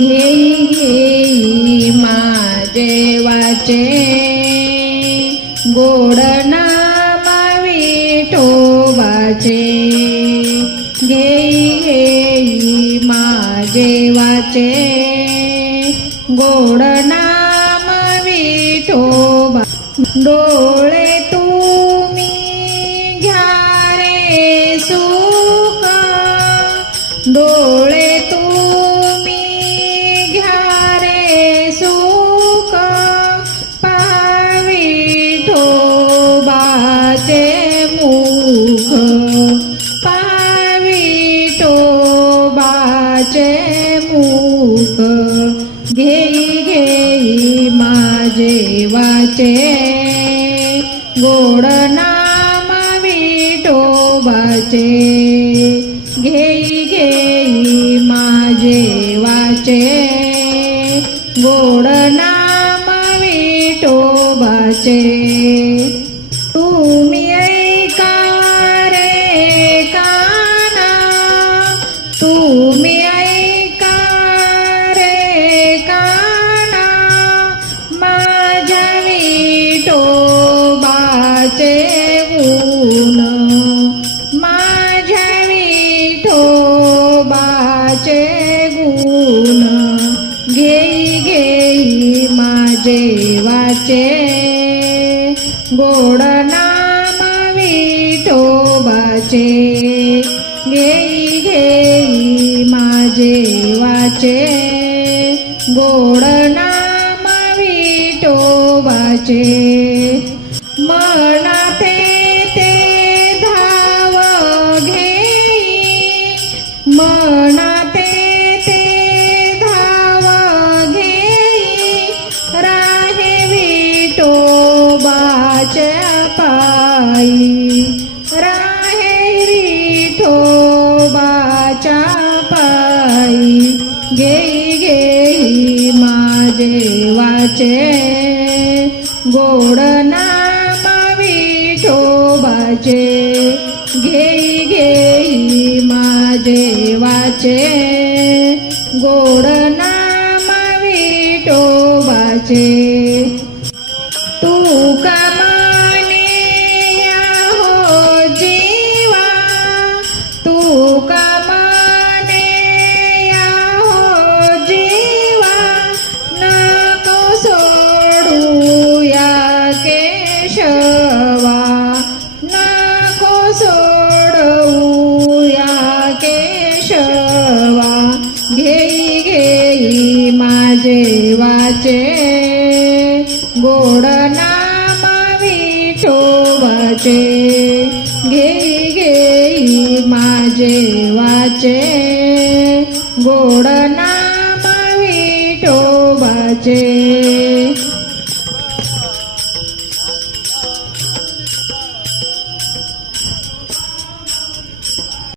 घेई घेई माझे वाचे. गोड नाम विठोबाचे घेई घेई माझे वाचे. गोड नाम विठोबा डोळे तुम्ही घ्या रे सुख डोळे तू रूप घेई घेई माझे वाचे. गोड नाम विठोबाचे घेई घेई माझे वाचे. गोड नाम विठोबाचे देवाचे. वाचे गोड नाम विठोबाचे. घेई घेई माझे वाचे. गोड नाम विठोबाचे. मनाते ते धाव घेई. मना विठोबाच्या पायी घेई घेई माझे वाचे. गोड नाम विठोबाचे घेई घेई माझे वाचे. गोड नाम विठोबाचे तू का सोडवूया सोडू या केशवा. घेई घेई माझे वाचे. गोड नाम विठोबाचे. घेई घेई माझे वाचे. गोड नाम विठोबाचे.